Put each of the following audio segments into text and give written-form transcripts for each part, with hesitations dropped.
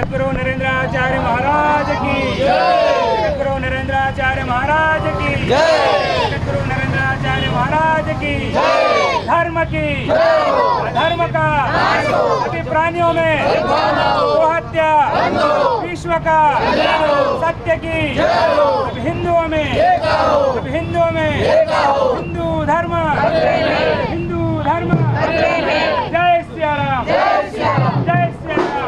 जगद्गुरु नरेंद्राचार्य महाराज की जगद्गुरु नरेंद्राचार्य महाराज की जगद्गुरु नरेंद्राचार्य महाराज की धर्म की अधर्म का सभी प्राणियों में गोहत्या विश्व का सत्य की हिंदुओं में हिंदू धर्म जय श्री राम जय श्री राम जय श्री राम।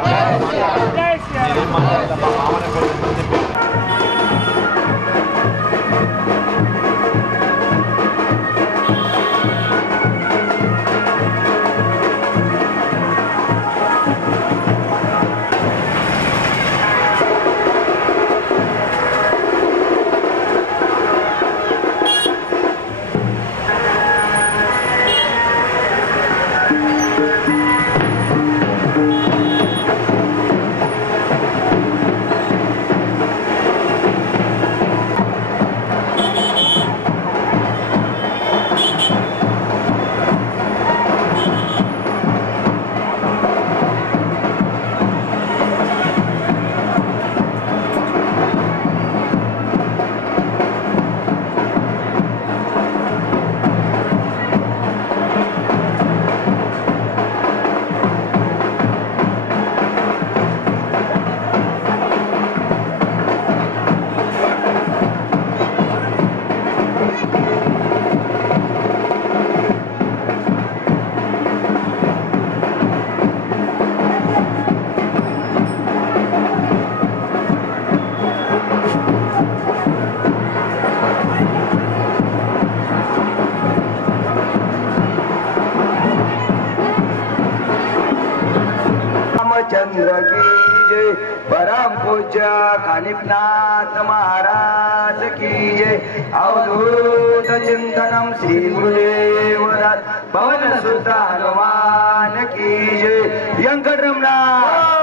चंद्र की जय, परम पूज्य कानिपनाथ महाराज की जय। अवधूत चिंतनम श्री गुरुदेव दत्त पवन सुत हनुमान की जय। वेंकटरमणा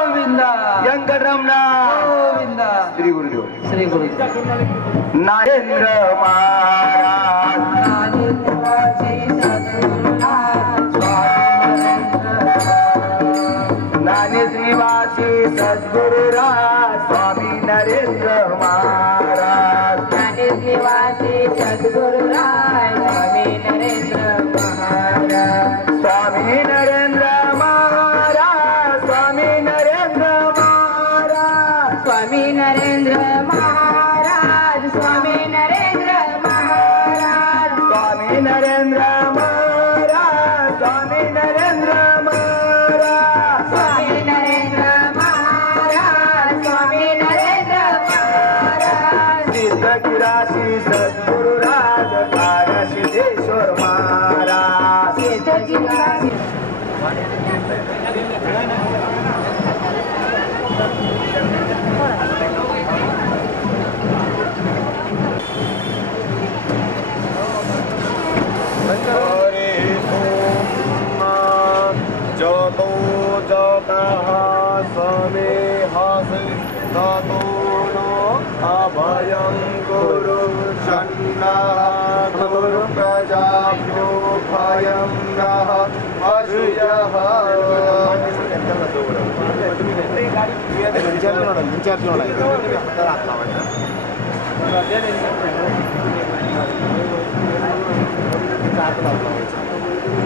गोविंदा, वेंकटरमणा गोविंदा। श्री गुरुदेव श्री गुरुदेव। नरेंद्र महाराज निवासी सद्गुरुराज स्वामी नरेंद्र महाराज। निवासी सद्गुरुराज स्वामी नरेंद्र महाराज। स्वामी नरेंद्र महाराज, स्वामी नरेंद्र महाराज, स्वामी नरेंद्र महाराज, स्वामी नरेंद्र महाराज, स्वामी नरेंद्र महाराज, स्वामी नरेंद्र महाराज, स्वामी नरेंद्र महाराज, स्वामी नरेंद्र महाराज। सिद्धगिरासी सद्गुरुराज कारसिद्धेश्वर महाराज। सिद्धगिरासी जतो जतः समे हसि ततो न अभयं गुरु शन्नः गुरु प्रजाभ्यो भयं नः अशुयः।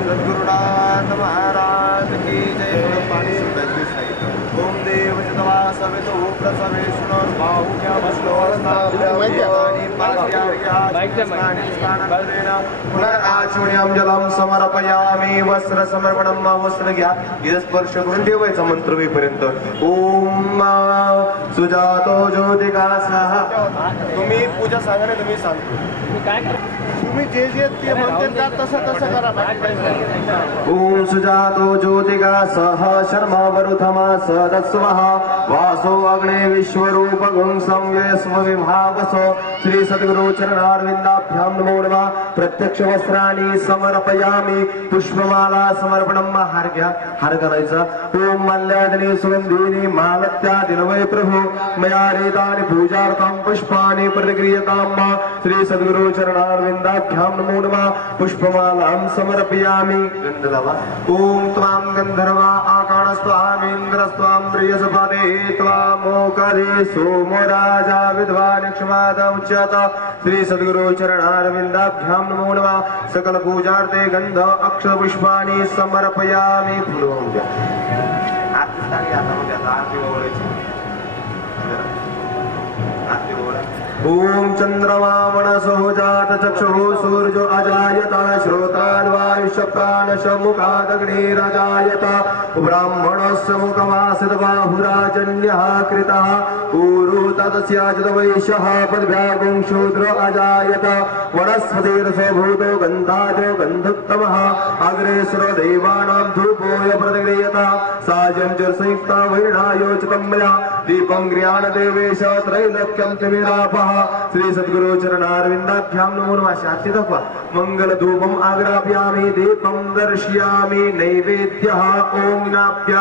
सद्गुरुनाथ महाराज की जय। ओम देव चितवा सवितु प्रसवेशुनो बाहुभ्यां पुनराचमनीयं जलं समर्पयामि। वस्त्र समर्पणं मा वस्त्र घ्या, इथं स्पर्श करून ठेवायचा मंत्र होईपर्यंत। ओम सुजातो ज्योतिकासः। तुम्ही पूजा सांगा ना, तुम्ही सांगतो तुम्ही जे जे ते म्हणतात तसं तसं करा। ओम सुजातो ज्योतिकासः शर्मा वरुथमा सदस्वः वासो अग्ने विश्वरूप गुं संयस्व विभावस। श्री सद्गुरु चरणारविंदाभ्यां नमो नमः। प्रत्यक्ष वस्त्राणि समर्पयामि। पुष्पमाला समर्पणं मा हार घ्या, हार करायचा। ओम माल्यादिनी सुगंधिनी मालत्यादिन वै प्रभु मया रेतानि पूजार्थं पुष्पाणि प्रतिक्रियतां मा। श्री सद्गुरु चरणारविंदाभ्यां गन्धारविन्दाभ्यां नमो नमः पुष्पमालां समर्पयामि ॐ त्वां गन्धर्वा आकाणस्त्वामिन्द्रस्त्वां प्रियसपदे त्वामोकरे सोमो राजा विद्वान् क्षमादमुच्यत श्री सद्गुरु चरणारविन्दाभ्यां नमो नमः सकल पूजार्थे गन्ध अक्षत पुष्पाणि समर्पयामि ओम चंद्रमा मनसो जात चक्षुः सूर्यो अजायत श्रोत्राद्वायुष्य प्राणश मुखादग्निरजायत ब्राह्मणस्य मुखमासित बाहुराजन्यः कृतः ऊरु तदस्याजित वैश्यः पद्भ्यागुं शूद्रो अजायत वनस्पतिर्स्वभूतो गन्धादो गन्धोत्तमः अग्रेसरो देवानां धूपोय प्रतिगृह्यत साजं जर्सयुक्ता वैर्णायोचितं मया दीपं गृहाण देवेश त्रैलोक्यं तिमिरापः श्री सद्गुरु चरणारविन्दाभ्यां नमो नमः शास्ति दत्वा मंगल धूपम् आग्रापयामि दीपं दर्शयामि नैवेद्यः ओम नाभ्य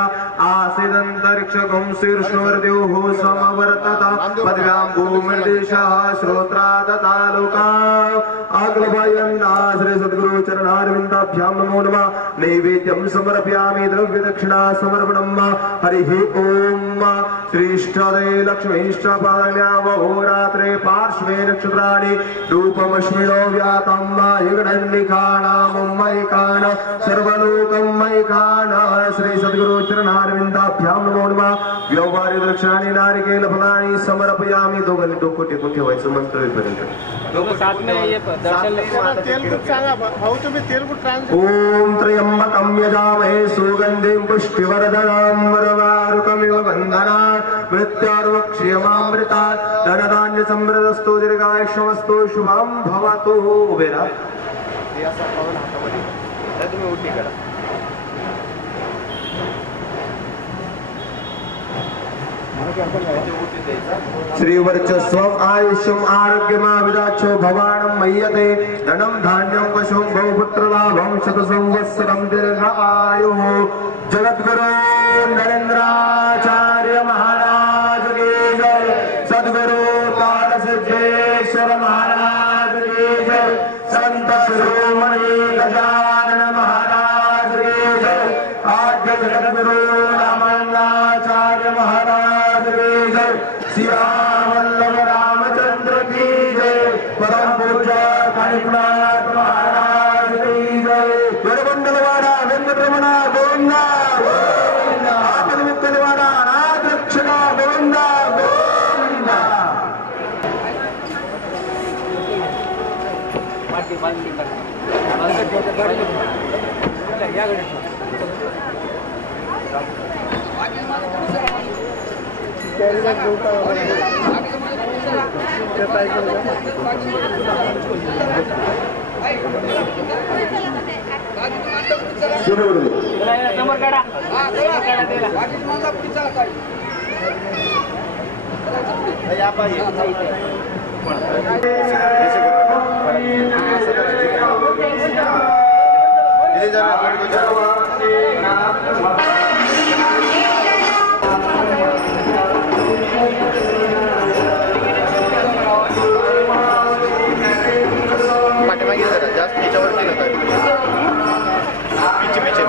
आसीदन्तरिक्षगं शीर्षोर्द्योः समवर्तत पद्भ्यां भूमिर्देशः श्रोत्रा तथा लोका आग्रभयन्ना श्री सद्गुरु चरणारविन्दाभ्यां नमो नमः नैवेद्यं समर्पयामि द्रव्यदक्षिणा समर्पणम् हरिः ओम श्रीष्ठदे लक्ष्मीष्टपाण्यावहोरात्रे पार्श्वे नक्षत्राणि रूपमश्विनो व्यातं हिगणन्निखाणामुम्मैकान सर्वलोकं मैकान श्री सद्गुरु चरणारविन्दाभ्यां नमो नमः व्यवहार दक्षिणानि नारिकेल फलानि समर्पयामि दो कोटी कुठे व्हायचं मंत्र विपर्यंत दोघं साथ में ये दर्शन ओम त्र्यंबकं यजामहे सुगन्धिं पुष्टिवर्धनं वरवारुकमिव बन्धनात् मृत्योर्वक्ष्यमामृतात् धनधान्य समृद्धस्तु दीर्घायुष्यमस्तु शुभं भवतु उभेरा तुम्ही उलटी करा श्रीवर्चस्वम् आयुष्यम् आरोग्यमाविदाक्षो भवानं मय्यते धनं धान्यं वशुं बहुपुत्रलाभं शतसंवत्सरं दीर्घायुः जगद्गुरु नरेन्द्राचार्य महाराज की जय सद्गुरु कालसिद्धेश्वर महाराज की जय संत शिरोमणि गजानन महाराज की जय आद्य जगद्गुरु रामानंदाचार्य महाराज की जय श्रीरामवल्लभ रामचंद्र की जय परम पूज्य कालीनाथ महाराज की जय वेदमंडलवाड़ा वेंकटरमण गोविंद आपदमुक्तवाड़ा अनाथ रक्षक गोविंद गोविंद समोर काढा पाठीमागे जरा जास्त त्याच्यावरती नका पिचे पिचे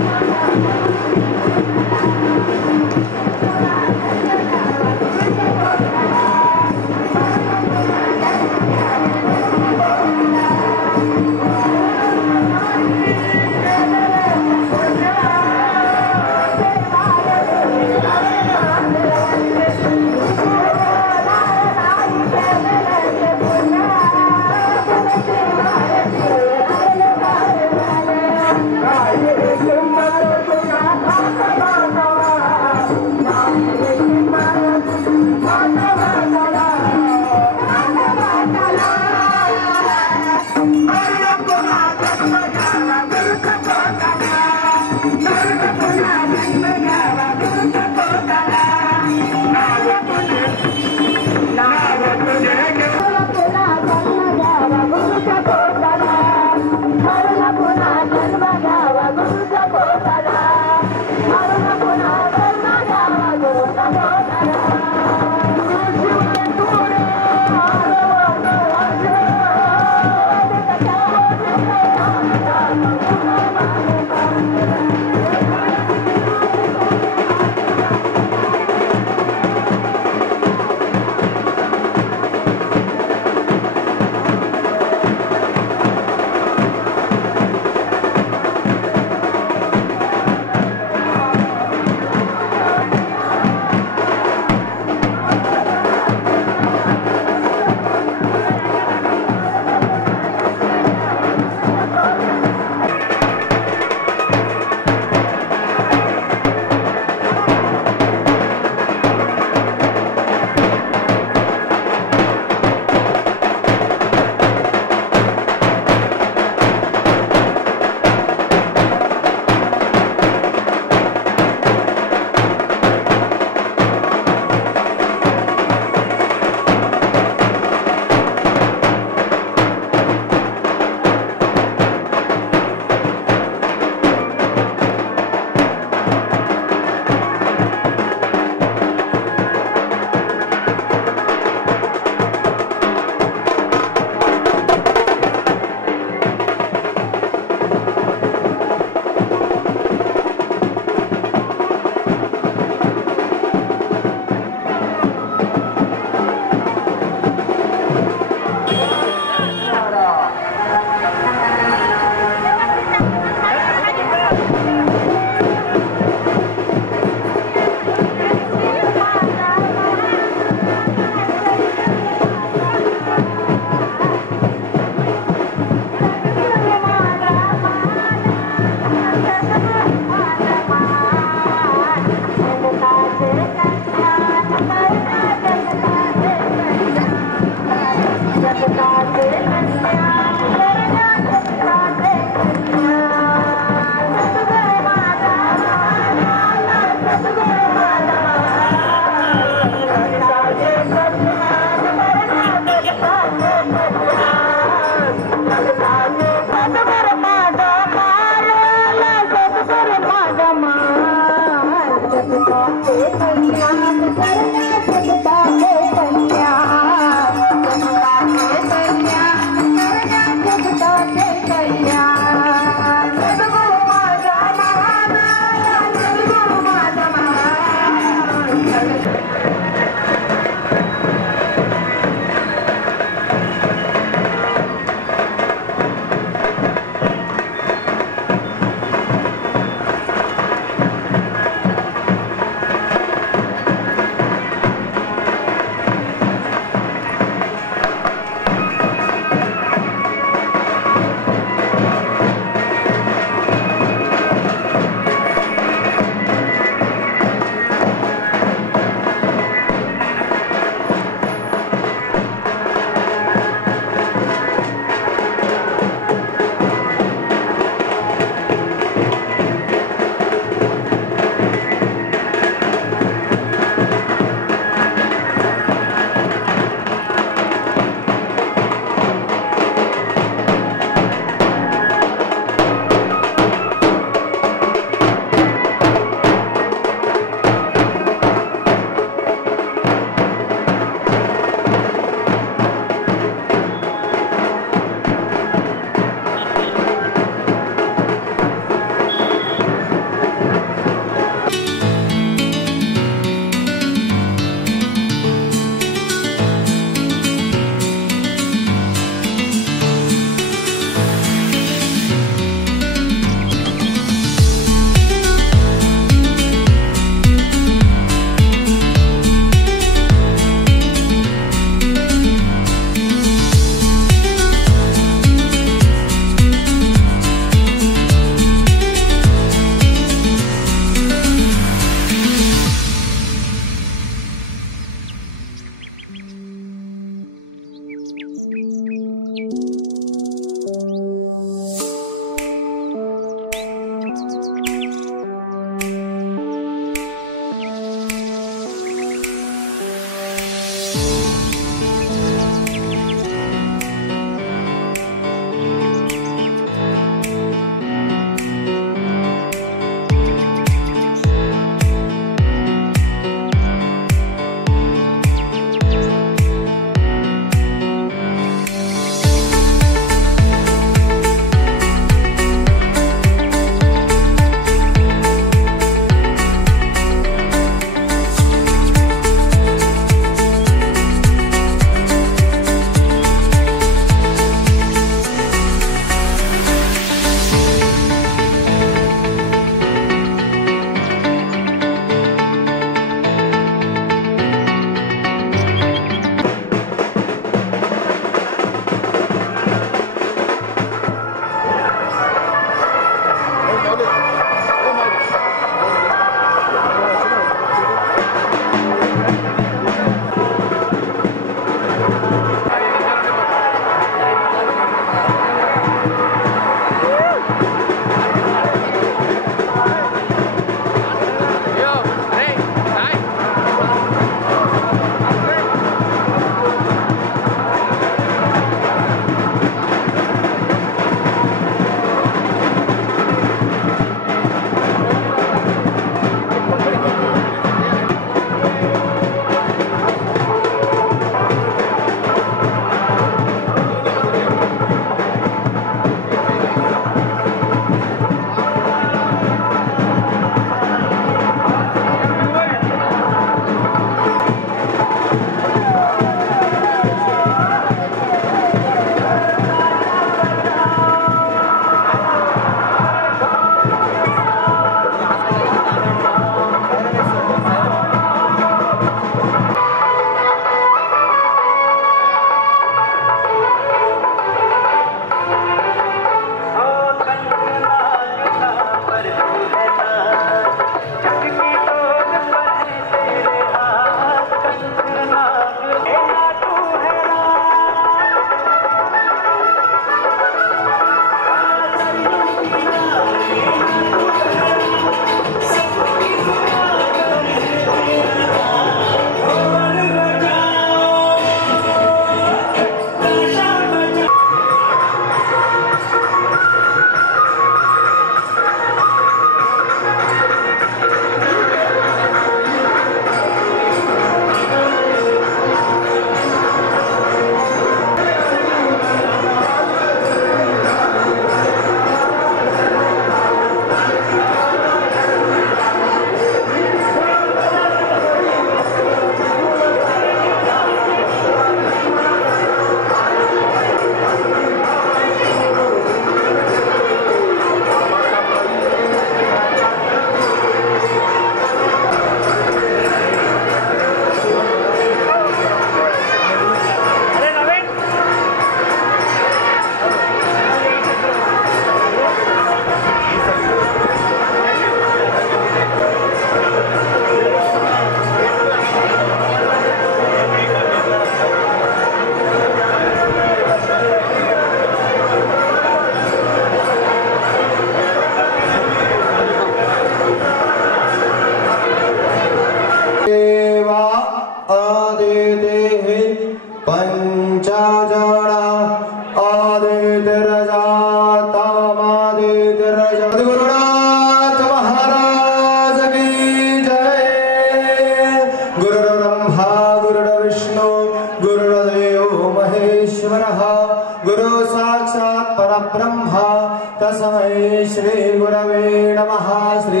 तस्मै श्री गुरवे नमः। श्री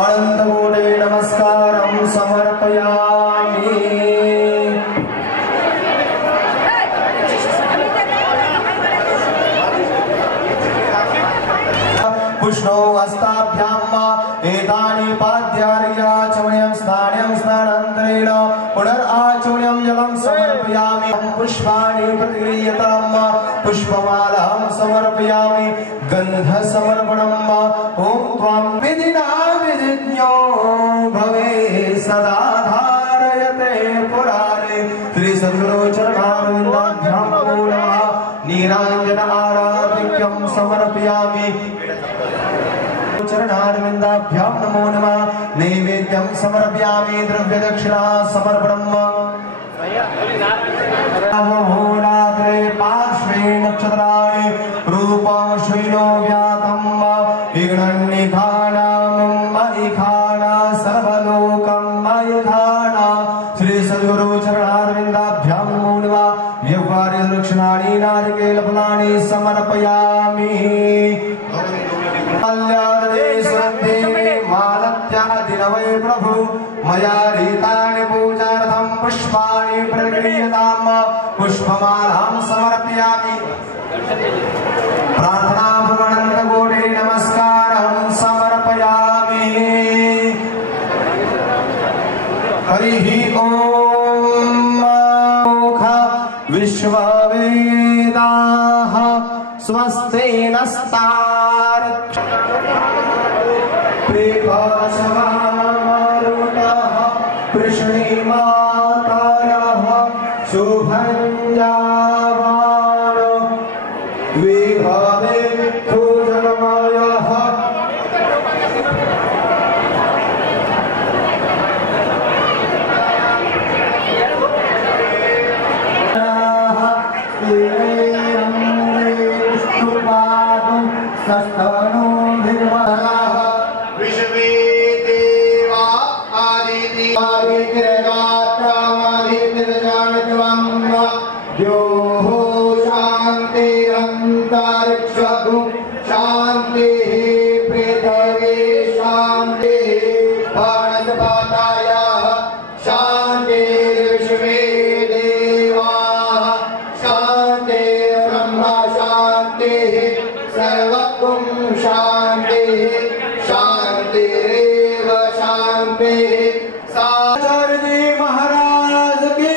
अनंतकोटि नमस्कारं समर्पयामि। पुष्णो हस्ताभ्याम् एतानि पाद्यार्घ्याचमनीयं स्नानान्तरेण पुनराचमनीयं जलं समर्पयामि। पुष्पाणि प्रतिगृह्यताम् पुष्पमालां समर्पयामि। गन्धसमर्पणम् ॐ त्वां विधिना विधिज्ञो भवे सदा धारयते पुराणे। श्री सद्गुरु चरणारविन्दाभ्यां नमो नमः। नीराञ्जन आराधिक्यं समर्पयामि। चरणारविन्दाभ्यां नमो नमः। नैवेद्यं समर्पयामि। द्रव्यदक्षिणा समर्पणम्। अहोरात्रे पार्श्वे नक्षत्राणि रूपं श्रीनो व्यातं विघ्नन्निधानां महिखाना सर्वलोकं महिखाना। श्री सद्गुरु चरणारविन्दाभ्यां नमो नमः। व्यवहारे दक्षिणानि नारिकेलफलानि समर्पयामि। मालत्यादिनवै प्रभु मया रीतानि पूजार्थं पुष्पाणि प्रगृह्यताम् पुष्पमालां समर्पयामि। प्रार्थनापूर्वकं नमस्कारं समर्पयामि। हरिः ॐ विश्ववेदाः स्वस्ति नस्तार्क्ष प्रेमासमारुतः कृष्णीमातरः शुभञ्जावाण विभवे पूजनमयः। सस्तनो निर्मलः विश्वे देवा आदित्यगात्रमादित्यजानित्वं द्योः शान्तिरन्तरिक्षगु शान्तिः पृथिवी शान्तिः वनस्पतयः शान्तिर्विश्वे देवाः शान्तिर्ब्रह्म शान्तिः सर्वं शान्तिः शान्तिरेव शान्तिः। आचार्य जी महाराज की,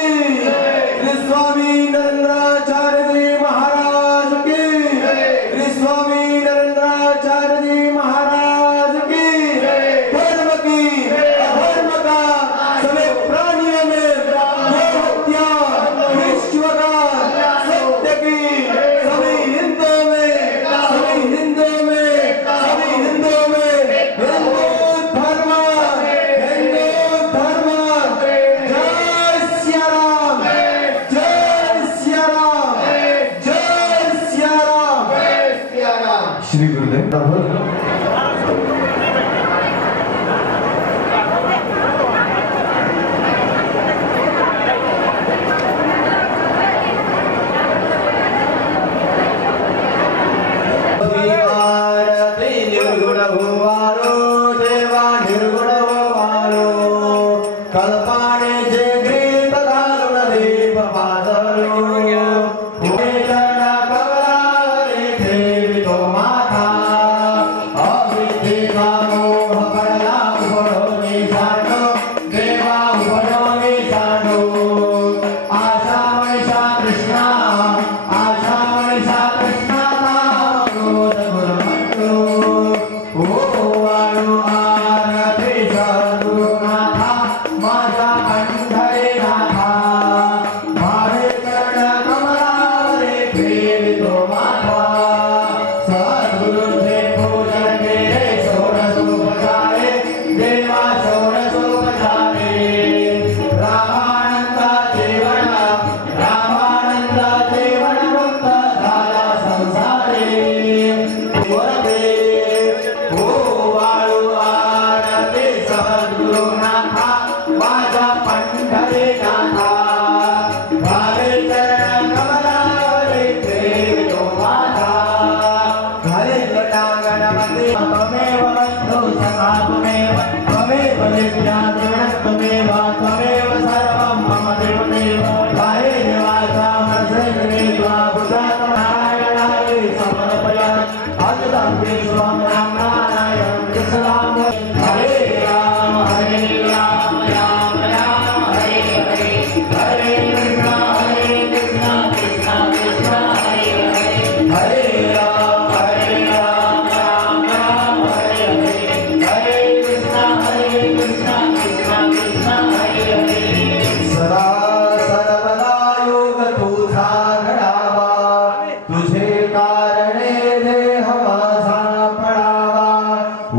स्वामी नरेंद्राचार्य जी महाराज की, स्वामी नरेंद्राचार्य जी महाराज की। धर्म की अधर्म का सभी प्राणियों में हत्या विश्व का सत्य की सभी हिंदुओं में हिंदू धर्म जय सिया राम जय सिया राम जय सिया राम। श्री गुरुदेव निर्गुण भुवारो देवा निर्गुण भुवारो कल्पाने जे ग्रीत कारुण देव पादरो वेदना कवलारे देवी तो माता अविद्ये कामो हपरला उपरो निशानो देवा उपरो निशानो आशा मनीषा कृष्णा आशा मनीषा कृष्णा क्रोध गुरु Oh त्वमेव त्वमेव सर्वं मम देवदेव कायेन वाचा मनसेन्द्रियर्वा बुद्धात्मनारायणाय समर्पयामि अजतं विश्वं रामनारायणं कृष्णं हरे राम हरे राम राम राम हरे हरे हरे कृष्ण कृष्ण कृष्ण हरे हरे हरे राम राम राम हरे हरे हरे कृष्ण कृष्ण कृष्ण हरे हरे सदा सर्वदा योग तुझा घडावा तुझे कारणे देह माझा पडावा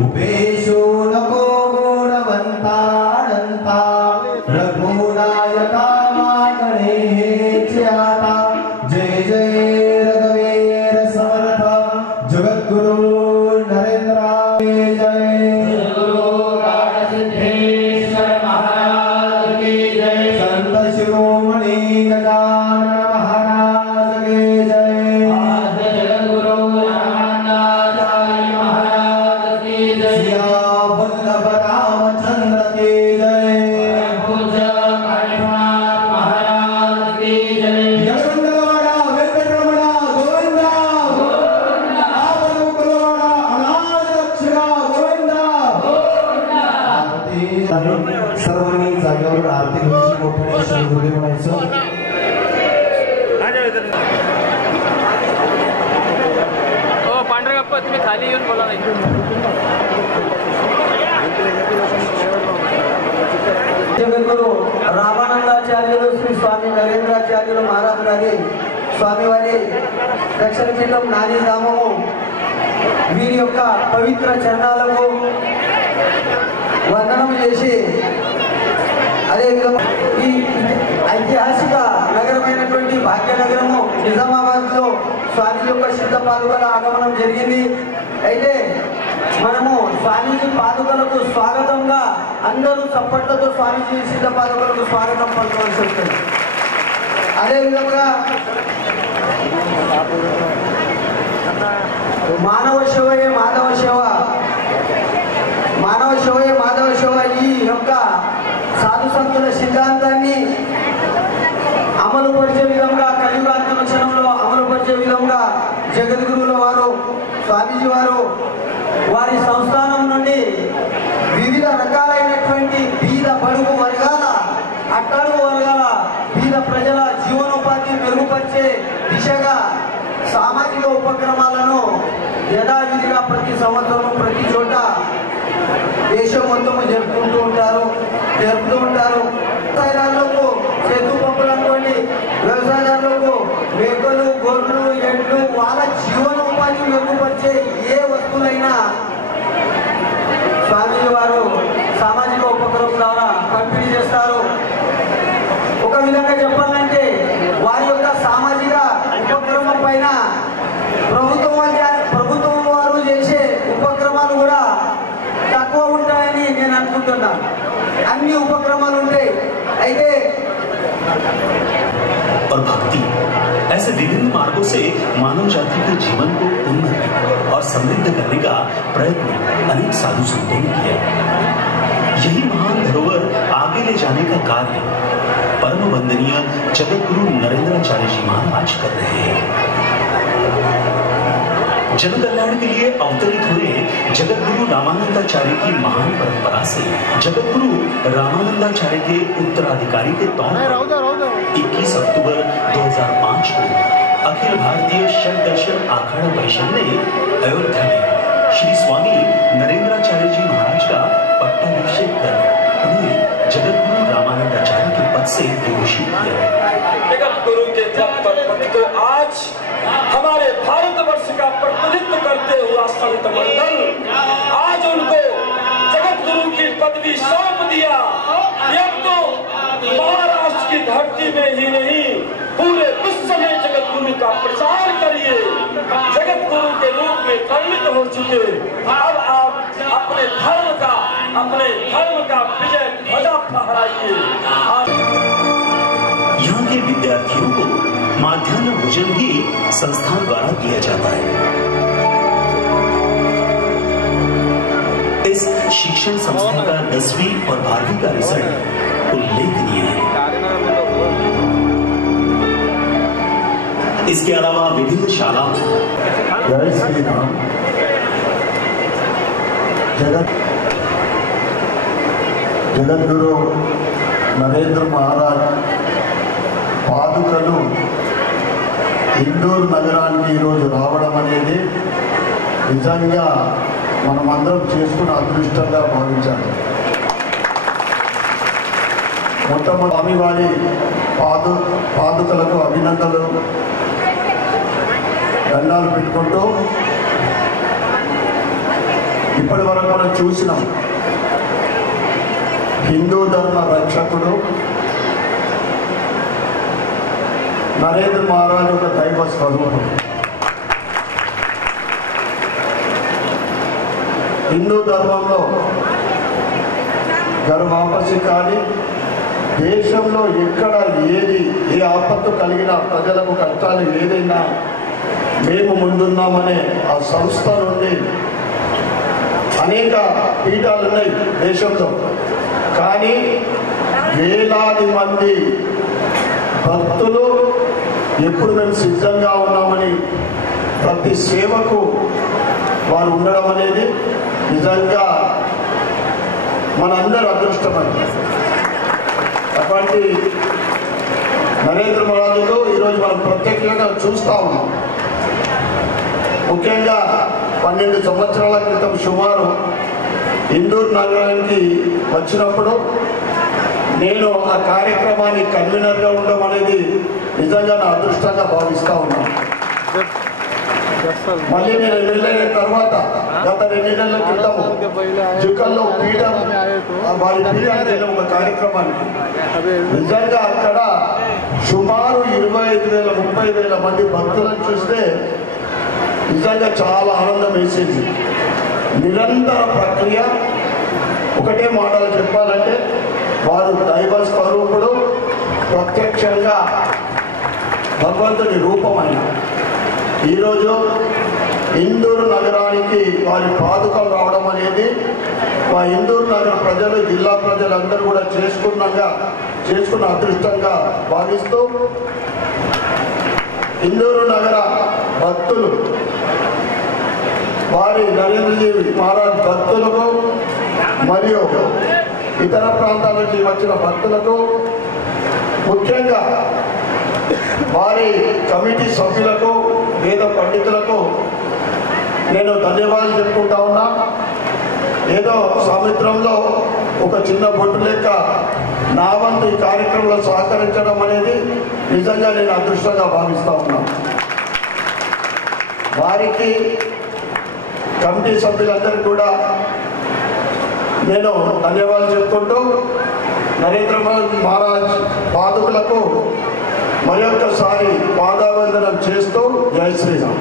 उपेशो नको गुणवंता अनंता रघुनायका मागणे हेच आता जय जय रघुवीर समर्थ जगद्गुरु नरेंद्र जय गुरु सिद्धेश्वर महाराज की जय संत शिरोमणि गजानन महाराज की जय जगद्गुरु रामानंदाचार्य महाराज की जय सिया वल्लभ रामचंद्र की जय पूज्य काशीनाथ महाराज की जय यशवंतवाड़ा वेंकटरमण गोविंदा गोविंदा आपलुकुलवाड़ा अनाथ रक्षका गोविंदा गोविंदा आरती सर्वांनी जागेवर आरती घ्यायची मोठ्याने शिवधुरी म्हणायचं पांढरगप्पा तुम्ही खाली येऊन बोला नाही जगद्गुरु रामानंदाचार्य श्री स्वामी नरेंद्राचार्य महाराज गारी स्वामी वाले దక్షిణపీఠం నాని ధామము వీరి యొక్క పవిత్ర చరణాలకు వందనం చేసి అదేవిధంగా ఈ ఐతిహాసిక నగరమైనటువంటి భాగ్యనగరము నిజామాబాద్ లో స్వామి యొక్క సిద్ధ పాదుకల ఆగమనం జరిగింది. అయితే మనము స్వామీజీ పాదుకలకు స్వాగతంగా అందరూ చప్పట్లతో స్వామీజీ సిద్ధ పాదుకలకు స్వాగతం పలకవలసి వస్తుంది. అదేవిధంగా మానవ సేవయే మాధవ సేవ, మానవ సేవయే మాధవ సేవ ఈ యొక్క సాధు సంతుల సిద్ధాంతాన్ని అమలు పరిచే విధంగా కలియుగాంతమ క్షణంలో అమలు పరిచే విధంగా జగద్గురువుల వారు స్వామీజీ వారు వారి సంస్థానం నుండి వివిధ రకాలైనటువంటి బీద బడుగు వర్గాల అట్టడుగు వర్గాల బీద ప్రజల జీవనోపాధి మెరుగుపరిచే దిశగా సామాజిక ఉపక్రమాలను యథావిధిగా ప్రతి సంవత్సరం ప్రతి చోట దేశం మొత్తము జరుపుతూ ఉంటారు. వ్యవసాయదారులకు చెట్టు పంపులు అనుకోండి, వ్యవసాయదారులకు మేకలు గొర్రెలు ఎడ్లు వాళ్ళ జీవనోపాధి మెరుగుపరిచే ఏ వస్తువులైనా స్వామీజీ వారు సామాజిక ఉపక్రమం ద్వారా పంపిణీ చేస్తారు. ఒక విధంగా చెప్పాలంటే వారి యొక్క సామాజిక ఉపక్రమం పైన ప్రభుత్వం వారు చేసే ఉపక్రమాలు కూడా తక్కువ ఉంటాయని నేను అనుకుంటున్నాను. అన్ని ఉపక్రమాలు ఉంటాయి. అయితే और भक्ति ऐसे विभिन्न मार्गों से मानव जाति के जीवन को उन्नत और समृद्ध करने का प्रयत्न अनेक साधु संतों ने किया. यही महान धरोहर आगे ले जाने का कार्य परम वंदनीय जगद्गुरु नरेंद्राचार्य जी महाराज कर रहे हैं. जन कल्याण के लिए अवतरित हुए जगद्गुरु रामानंदाचार्य की महान परंपरा से जगद्गुरु रामानंदाचार्य के उत्तराधिकारी के तौर पर 21 अक्टूबर 2005 को अखिल भारतीय षट दर्शन आखाड़ा परिषद ने अयोध्या में श्री स्वामी नरेंद्राचार्य जी महाराज का पट्टाभिषेक कर उन्हें जगद्गुरु रामानंदाचार्य के पद से विभूषित किया. जगद्गुरु के जप पर तो आज हमारे भारतवर्ष का प्रतिनिधित्व करते हुआ संत मंडल आज उनको जगद्गुरु की पदवी सौंप दिया. अब तो महाराष्ट्र की धरती में ही नहीं पूरे विश्व में जगद्गुरु का प्रचार करिए. जगद्गुरु के रूप में परिणित हो चुके अब आप अपने धर्म का विजय ध्वजा फहराइए. यहाँ के विद्यार्थियों को माध्याह्न भोजन भी संस्थान द्वारा दिया जाता है. इस शिक्षण संस्था का 10वीं और 12वीं का रिजल्ट उल्लेखनीय है। इसके अलावा विभिन्न शालाओं जय श्री राम। जगद्गुरु नरेंद्र महाराज పాదుకలు ఇందూరు నగరానికి ఈరోజు రావడం అనేది నిజంగా మనమందరం చేసుకున్న అదృష్టంగా భావించాలి. మొట్టమొదటి స్వామివారి పాదుకలకు అభినందనలు దండాలు పెట్టుకుంటూ ఇప్పటి వరకు మనం చూసినాం హిందూ ధర్మ రక్షకుడు నరేంద్ర మహారాజ్ ఒక దైవ స్వరూపం. హిందూ ధర్మంలో గర్వాపసి కానీ దేశంలో ఎక్కడ ఏది ఏ ఆపత్తు కలిగినా ప్రజలకు కష్టాలు ఏదైనా మేము ముందున్నామనే ఆ సంస్థ నుండి అనేక పీఠాలు ఉన్నాయి దేశంలో. కానీ వేలాది మంది భక్తులు ఎప్పుడు మేము సిద్ధంగా ఉన్నామని ప్రతి సేవకు వారు ఉండడం అనేది నిజంగా మనందరూ అదృష్టమైంది. అటువంటి నరేంద్ర మహారాజులు ఈరోజు మనం ప్రత్యేకంగా చూస్తూ ఉన్నాం. ముఖ్యంగా 12 సంవత్సరాల క్రితం సుమారు ఇందూరు నగరానికి వచ్చినప్పుడు నేను ఆ కార్యక్రమాన్ని కన్వీనర్గా ఉండడం అనేది నిజంగా నా అదృష్టంగా భావిస్తూ ఉన్నాను. మళ్ళీ నేను వెళ్ళిన తర్వాత గత 2 నెలల క్రితం జుకల్లో పీఠం వారి పీఠానికి ఒక కార్యక్రమానికి నిజంగా అక్కడ సుమారు 25,000 30,000 మంది భక్తులను చూస్తే నిజంగా చాలా ఆనందం వేసింది. నిరంతర ప్రక్రియ ఒకటే మాటలు చెప్పాలంటే వారు దైవ స్వరూపుడు, ప్రత్యక్షంగా భగవంతుని రూపమైన ఈరోజు ఇందూరు నగరానికి వారి పాదుకలు రావడం అనేది మా ఇందూరు నగర ప్రజలు జిల్లా ప్రజలందరూ కూడా చేసుకున్న అదృష్టంగా భావిస్తూ ఇందూరు నగర భక్తులు వారి నరేంద్రజీ మహారాజ్ భక్తులకు మరియు ఇతర ప్రాంతాల నుంచి వచ్చిన భక్తులకు ముఖ్యంగా వారి కమిటీ సభ్యులకు వేద పండితులకు నేను ధన్యవాదాలు చెప్పుకుంటా ఉన్నా. ఏదో సముద్రంలో ఒక చిన్న బొట్టు లెక్క నా వంతు ఈ కార్యక్రమంలో సహకరించడం అనేది నిజంగా నేను అదృష్టంగా భావిస్తా ఉన్నాను. వారికి కమిటీ సభ్యులందరికీ కూడా నేను ధన్యవాదాలు చెప్పుకుంటూ నరేంద్ర మహారాజ్ పాదుకులకు మరొకసారి పాదావందనం చేస్తూ జై శ్రీరామ్.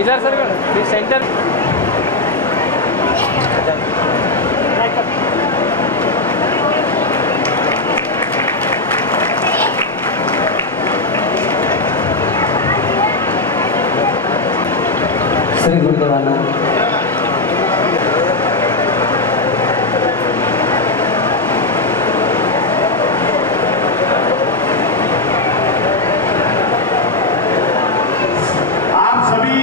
इधर सर सेंटर श्री गुरुदेवाना आप सभी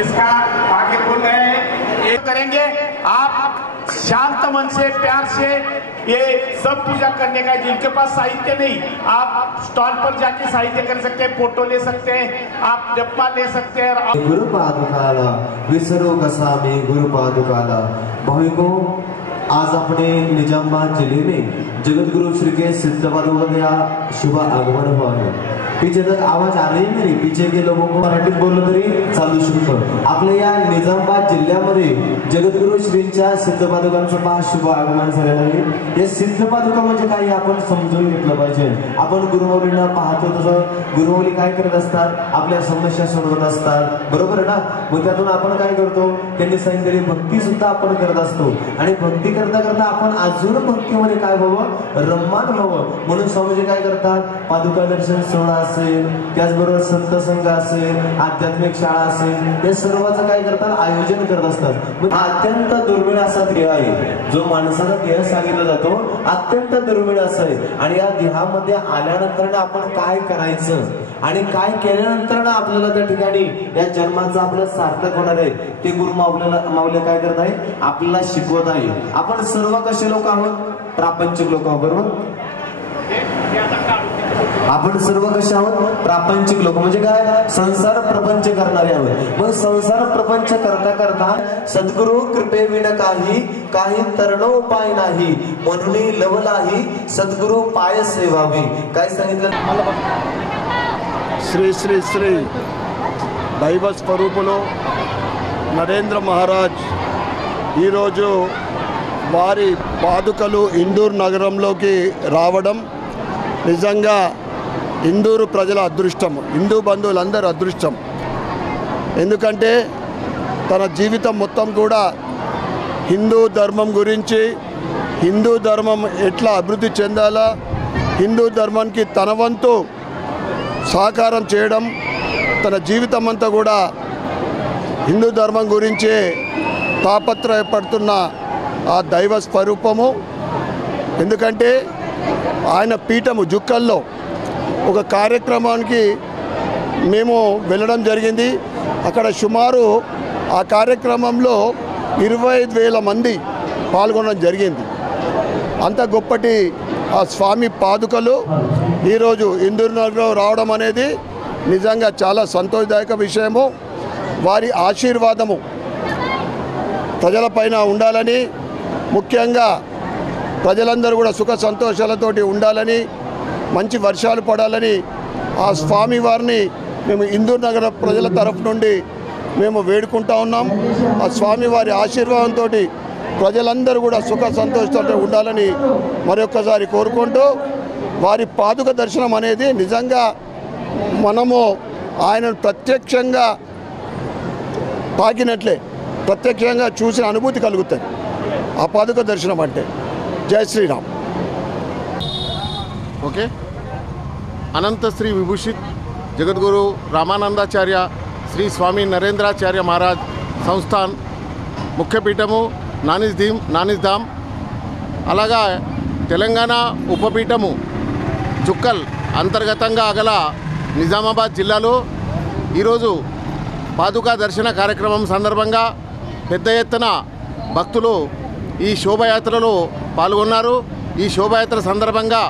इसका आगे बोल रहे हैं, ये करेंगे। आप शांत मन से प्यार से ये सब पूजा करने का, जिनके पास साहित्य नहीं आप स्टॉल पर जाके साहित्य कर सकते हैं, फोटो ले सकते हैं, आप जपमा ले सकते हैं। गुरु पादुकाल विसरो कसामी गुरु पादुकाल भाई को आज अपने निजामाबाद जिले में जगत गुरु श्री के सिद्धवल्लभ का शुभ आगमन हुआ है। पीछे तक आवाज आ रही है मेरी? पीछे के लोगों को मराठीत बोललो तरी चालू शकतं. आपल्या या निजामाबाद जिल्ह्यामध्ये जगद्गुरु श्रींच्या सिद्ध पादुकांचं पहा शुभ आगमन झालेलं आहे. हे सिद्ध पादुका म्हणजे काय आपण समजून घेतलं पाहिजे. आपण गुरुमाऊलींना पाहतो तसं गुरुमाऊली काय करत असतात, आपल्या समस्या सोडवत असतात, बरोबर आहे ना. मग त्यातून आपण काय करतो, त्यांनी सांगितलेली भक्ती सुद्धा आपण करत असतो. आणि भक्ती करता करता आपण अजून भक्तीमध्ये काय व्हावं, रममान व्हावं म्हणून स्वामीजी काय करतात, पादुका दर्शन सोहळा असेल, त्याचबरोबर संत संघ असेल, आध्यात्मिक शाळा असेल, हे सर्वांचं काय करतात, आयोजन करत असतात. अत्यंत दुर्मिळ असा देह आहे जो माणसाचा देह सांगितला जातो, अत्यंत दुर्मिळ असं आहे. आणि या देहामध्ये आल्यानंतर आपण काय करायचं आणि काय केल्यानंतर आपल्याला त्या ठिकाणी या जन्माचं आपलं सार्थक होणार आहे ते गुरु माऊली काय करत आहे, आपल्याला शिकवत आहे. आपण सर्व कसे लोक आहोत, प्रापंचिक लोक आहोत, बरोबर. आपण सर्व कसे आहोत, प्रापंचिक लोक म्हणजे काय, संसार प्रपंच करणारे आहोत. मग संसार प्रपंच करता करता सद्गुरु कृपे विण काही तरण उपाय नाही, म्हणून लवलाही सद्गुरु पाय सेवावी. काय सांगितलं, శ్రీ శ్రీ శ్రీ దైవ స్వరూపులు నరేంద్ర మహారాజ్ ఈరోజు వారి పాదుకలు ఇందూరు నగరంలోకి రావడం నిజంగా ఇందూరు ప్రజల అదృష్టం, హిందూ బంధువులందరూ అదృష్టం. ఎందుకంటే తన జీవితం మొత్తం కూడా హిందూ ధర్మం గురించి, హిందూ ధర్మం ఎట్లా అభివృద్ధి చెందాలా, హిందూ ధర్మానికి తన వంతు సహకారం చేయడం, తన జీవితం అంతా కూడా హిందూ ధర్మం గురించే తాపత్రయపడుతున్న ఆ దైవ స్వరూపము. ఎందుకంటే ఆయన పీఠము జుక్కల్లో ఒక కార్యక్రమానికి మేము వెళ్ళడం జరిగింది. అక్కడ సుమారు ఆ కార్యక్రమంలో 25,000 మంది పాల్గొనడం జరిగింది. అంత గొప్పటి ఆ స్వామి పాదుకలు ఈరోజు ఇందూరు నగరంలో రావడం అనేది నిజంగా చాలా సంతోషదాయక విషయము. వారి ఆశీర్వాదము ప్రజలపైన ఉండాలని, ముఖ్యంగా ప్రజలందరూ కూడా సుఖ సంతోషాలతోటి ఉండాలని, మంచి వర్షాలు పడాలని ఆ స్వామి వారిని మేము ఇందూరు నగర ప్రజల తరఫు నుండి మేము వేడుకుంటా ఉన్నాం. ఆ స్వామి వారి ఆశీర్వాదంతో ప్రజలందరూ కూడా సుఖ సంతోషాలతో ఉండాలని మరొకసారి కోరుకుంటూ, వారి పాదుక దర్శనం అనేది నిజంగా మనము ఆయనను ప్రత్యక్షంగా తాకినట్లే, ప్రత్యక్షంగా చూసిన అనుభూతి కలుగుతుంది ఆ పాదుక దర్శనం అంటే. జై శ్రీరామ్. ఓకే. అనంత శ్రీ విభూషిత్ జగద్గురు రామానందాచార్య శ్రీ స్వామి నరేంద్రాచార్య మహారాజ్ సంస్థాన్ ముఖ్యపీఠము నానిజ్ధామ్, అలాగా తెలంగాణ ఉపపీఠము జుక్కల్ అంతర్గతంగా గల నిజామాబాద్ జిల్లాలో ఈరోజు పాదుకా దర్శన కార్యక్రమం సందర్భంగా పెద్ద ఎత్తున భక్తులు ఈ శోభయాత్రలో పాల్గొన్నారు. ఈ శోభయాత్ర సందర్భంగా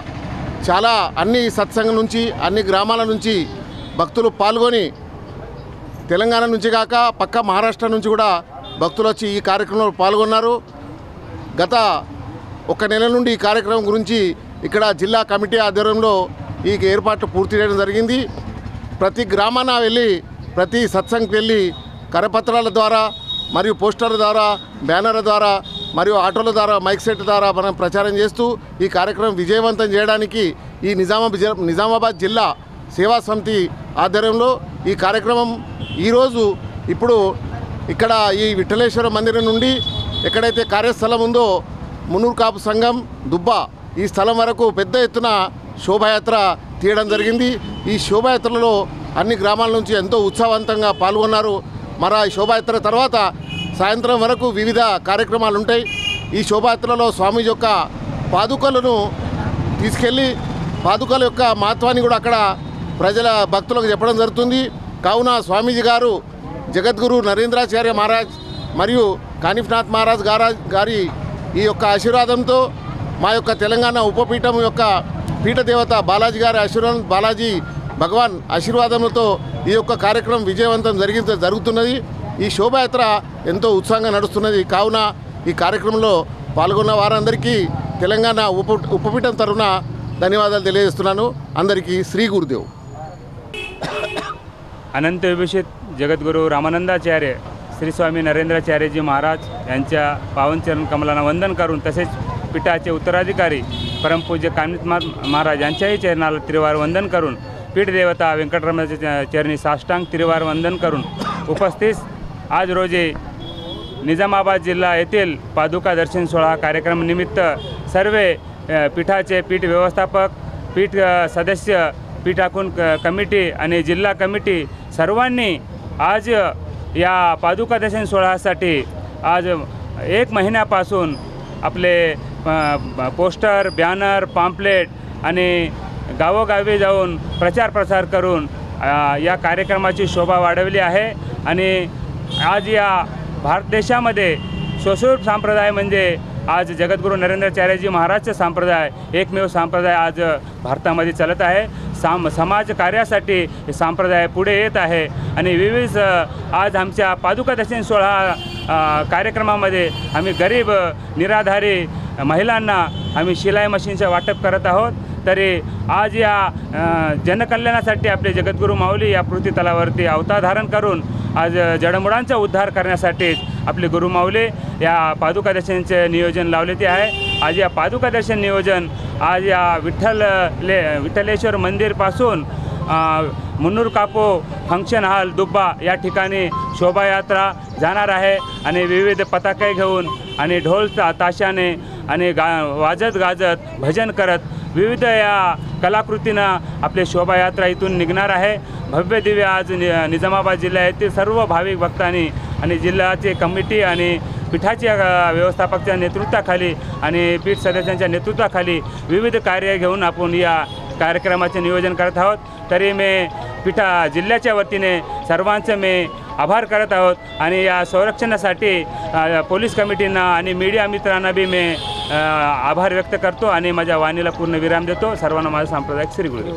చాలా అన్ని సత్సంగం నుంచి, అన్ని గ్రామాల నుంచి భక్తులు పాల్గొని, తెలంగాణ నుంచి కాక పక్క మహారాష్ట్ర నుంచి కూడా భక్తులు వచ్చి ఈ కార్యక్రమంలో పాల్గొన్నారు. గత 1 నెల నుండి ఈ కార్యక్రమం గురించి ఇక్కడ జిల్లా కమిటీ ఆధ్వర్యంలో ఈ ఏర్పాట్లు పూర్తి చేయడం జరిగింది. ప్రతి గ్రామాన వెళ్ళి, ప్రతి సత్సంగ్కి వెళ్ళి కరపత్రాల ద్వారా మరియు పోస్టర్ల ద్వారా, బ్యానర్ల ద్వారా మరియు ఆటోల ద్వారా, మైక్ సెట్ ద్వారా మనం ప్రచారం చేస్తూ ఈ కార్యక్రమం విజయవంతం చేయడానికి ఈ నిజామాబాద్ జిల్లా సేవా సమితి ఆధ్వర్యంలో ఈ కార్యక్రమం ఈరోజు ఇప్పుడు ఇక్కడ ఈ విఠలేశ్వర మందిరం నుండి ఎక్కడైతే కార్యస్థలం ఉందో మున్నూరు కాపు సంఘం దుబ్బా ఈ స్థలం వరకు పెద్ద ఎత్తున శోభాయాత్ర తీయడం జరిగింది. ఈ శోభాయాత్రలో అన్ని గ్రామాల నుంచి ఎంతో ఉత్సాహవంతంగా పాల్గొన్నారు. మరి ఈ శోభాయాత్ర తర్వాత సాయంత్రం వరకు వివిధ కార్యక్రమాలు ఉంటాయి. ఈ శోభాయాత్రలో స్వామి యొక్క పాదుకలను తీసుకెళ్ళి పాదుకల యొక్క మహత్వాన్ని కూడా అక్కడ ప్రజల భక్తులకు చెప్పడం జరుగుతుంది. కావున స్వామీజీ గారు జగద్గురు నరేంద్రాచార్య మహారాజ్ మరియు కానిఫ్నాథ్ మహారాజ్ గారి ఈ యొక్క ఆశీర్వాదంతో మా యొక్క తెలంగాణ ఉపపీఠం యొక్క పీఠదేవత బాలాజీ గారి ఆశీర్వాదం, బాలాజీ భగవాన్ ఆశీర్వాదంతో ఈ యొక్క కార్యక్రమం విజయవంతం జరుగుతున్నది. ఈ శోభాయాత్ర ఎంతో ఉత్సాహంగా నడుస్తున్నది. కావున ఈ కార్యక్రమంలో పాల్గొన్న వారందరికీ తెలంగాణ ఉపపీఠం తరఫున ధన్యవాదాలు తెలియజేస్తున్నాను. అందరికీ శ్రీ గురుదేవ్. अनंत विभूषित जगद्गुरू रामानंदाचार्य श्री स्वामी नरेंद्राचार्यजी महाराज यांच्या पावनचरण कमलांना वंदन करून तसेच पीठाचे उत्तराधिकारी परमपूज्य कानित महाराज यांच्याही चरणाला त्रिवार वंदन करून पीठ देवता व्यंकटरमणाच्या चरणी साष्टांग त्रिवार वंदन करून उपस्थित आज रोजी निजामाबाद जिल्हा येथील पादुका दर्शन सोहळा कार्यक्रम निमित्त सर्व पीठाचे पीठ व्यवस्थापक पीठ सदस्य पीठाकून कमिटी आणि जिल्हा कमिटी सर्वांनी आज या पादुका दर्शन सोहळ्यासाठी आज 1 महिन्यापासून आपले पोस्टर बॅनर पॉम्पलेट आणि गावोगावी जाऊन प्रचार प्रसार करून या कार्यक्रमाची शोभा वाढवली आहे। आणि आज या भारत देशामध्ये स्वस्वरूप संप्रदाय म्हणजे आज जगद्गुरू नरेंद्राचार्यजी महाराजचा संप्रदाय एकमेव संप्रदाय आज भारतामध्ये चालत आहे। समाज कार्यासाठी हे संप्रदाय पुढे येत आहे आणि विविध आज आमच्या पादुका दर्शन सोहळा कार्यक्रमामध्ये आम्ही गरीब निराधारी महिलांना आम्ही शिलाई मशीनचं वाटप करत आहोत। तरी आज या जनकल्याणासाठी आपले जगद्गुरू माऊली या पृथ्वी तलावरती अवतार धारण करून आज जडमुडांचा उद्धार करण्यासाठी आपले गुरु माऊली या पादुका दर्शनचे नियोजन लावले ते आहे। आज या पादुका दर्शन नियोजन आज या विठ्ठलेश्वर मंदिरपासून मुन्नूर कापो फंक्शन हॉल दुब्बा या ठिकाणी शोभायात्रा जाणार आहे आणि विविध पताके घेऊन आणि ढोल ताशाने आणि वाजत गाजत भजन करत विविध या कलाकृतीनं आपली शोभायात्रा इथून निघणार आहे। भव्य दिव्य आज निजामाबाद जिल्ह्यातील सर्व भाविक भक्तांनी आणि जिल्ह्याचे कमिटी आणि पीठाच्या व्यवस्थापकाच्या नेतृत्वाखाली आणि पीठ सदस्यांच्या नेतृत्वाखाली विविध कार्य घेऊन आपण या कार्यक्रमाचे नियोजन करत आहोत। तरी मी पीठा जिल्ह्याच्या वतीने सर्वांचं मी आभार करत आहोत आणि या संरक्षणासाठी पोलीस कमिटींना आणि मीडिया मित्रांना बी मी आभार व्यक्त करतो आणि माझ्या वाणीला पूर्ण विराम देतो। सर्वांना माझा सांप्रदायिक श्री गुरु।